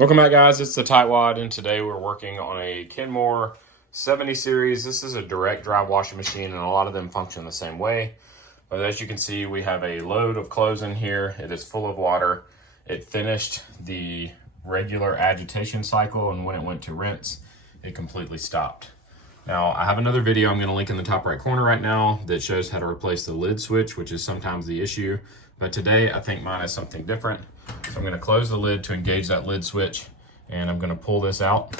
Welcome back, guys. It's the Tightwaddiy, and today we're working on a Kenmore 70 series. This is a direct drive washing machine, and a lot of them function the same way. But as you can see, we have a load of clothes in here. It is full of water. It finished the regular agitation cycle, and when it went to rinse, it completely stopped. Now, I have another video I'm going to link in the top right corner right now that shows how to replace the lid switch, which is sometimes the issue. But today, I think mine is something different. So I'm going to close the lid to engage that lid switch, and I'm going to pull this out.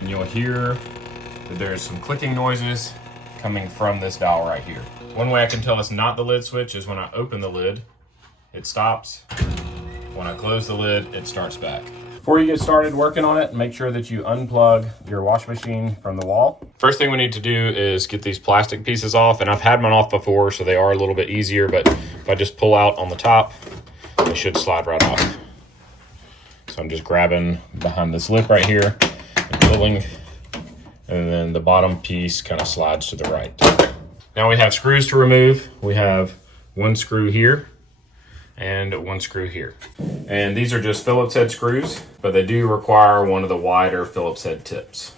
And you'll hear that there's some clicking noises coming from this dowel right here. One way I can tell it's not the lid switch is when I open the lid, it stops. When I close the lid, it starts back. Before you get started working on it, make sure that you unplug your wash machine from the wall. First thing we need to do is get these plastic pieces off, and I've had mine off before, so they are a little bit easier, but if I just pull out on the top, they should slide right off. So I'm just grabbing behind this lip right here and pulling, and then the bottom piece kind of slides to the right. Now we have screws to remove. We have one screw here and one screw here. And these are just Phillips head screws, but they do require one of the wider Phillips head tips.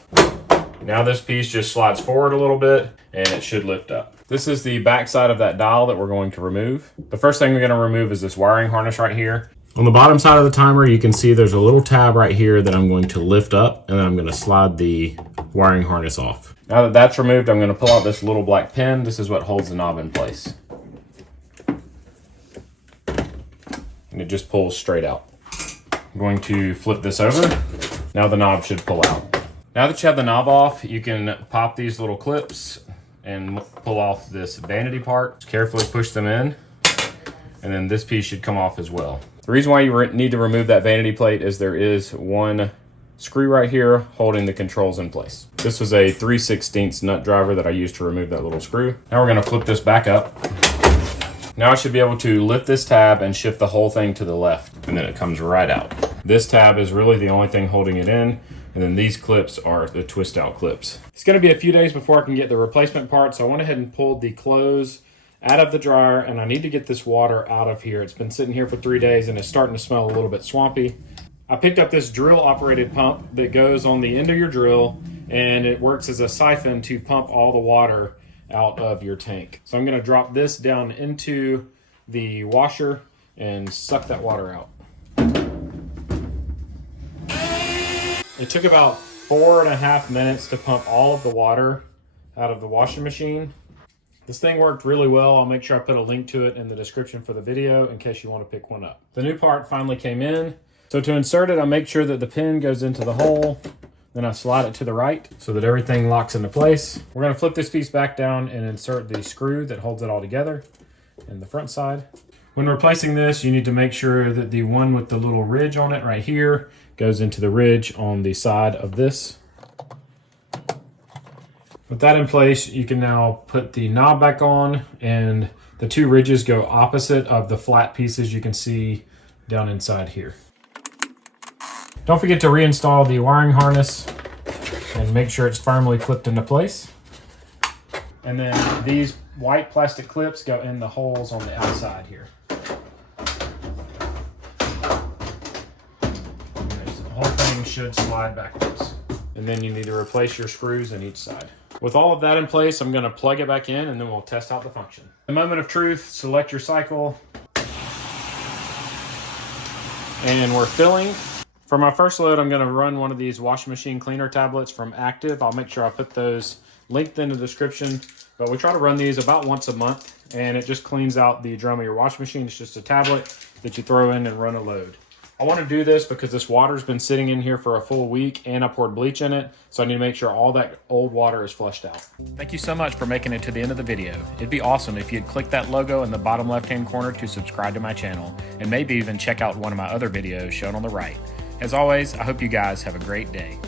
Now this piece just slides forward a little bit and it should lift up. This is the back side of that dial that we're going to remove. The first thing we're going to remove is this wiring harness right here. On the bottom side of the timer, you can see there's a little tab right here that I'm going to lift up, and then I'm going to slide the wiring harness off. Now that that's removed, I'm going to pull out this little black pin. This is what holds the knob in place. And it just pulls straight out. I'm going to flip this over. Now the knob should pull out. Now that you have the knob off, you can pop these little clips and pull off this vanity part. Just carefully push them in, and then this piece should come off as well. The reason why you need to remove that vanity plate is there is one screw right here holding the controls in place. This was a 3/16 nut driver that I used to remove that little screw. Now we're going to flip this back up. Now I should be able to lift this tab and shift the whole thing to the left, and then it comes right out. This tab is really the only thing holding it in, and then these clips are the twist out clips. It's going to be a few days before I can get the replacement part, so I went ahead and pulled the clothes out of the dryer, and I need to get this water out of here. It's been sitting here for 3 days and it's starting to smell a little bit swampy. I picked up this drill operated pump that goes on the end of your drill, and it works as a siphon to pump all the water out of your tank. So I'm going to drop this down into the washer and suck that water out. It took about 4.5 minutes to pump all of the water out of the washing machine. This thing worked really well. I'll make sure I put a link to it in the description for the video in case you want to pick one up. The new part finally came in. So to insert it, I make sure that the pin goes into the hole. Then I slide it to the right so that everything locks into place. We're going to flip this piece back down and insert the screw that holds it all together in the front side. When replacing this, you need to make sure that the one with the little ridge on it right here goes into the ridge on the side of this. With that in place, you can now put the knob back on, and the two ridges go opposite of the flat pieces you can see down inside here. Don't forget to reinstall the wiring harness and make sure it's firmly clipped into place. And then these white plastic clips go in the holes on the outside here. The whole thing should slide backwards. And then you need to replace your screws on each side. With all of that in place, I'm going to plug it back in, and then we'll test out the function. The moment of truth, select your cycle. And we're filling. For my first load, I'm going to run one of these washing machine cleaner tablets from Active. I'll make sure I put those linked in the description. But we try to run these about once a month, and it just cleans out the drum of your washing machine. It's just a tablet that you throw in and run a load. I want to do this because this water's been sitting in here for a full week, and I poured bleach in it, so I need to make sure all that old water is flushed out. Thank you so much for making it to the end of the video. It'd be awesome if you'd click that logo in the bottom left-hand corner to subscribe to my channel, and maybe even check out one of my other videos shown on the right. As always, I hope you guys have a great day.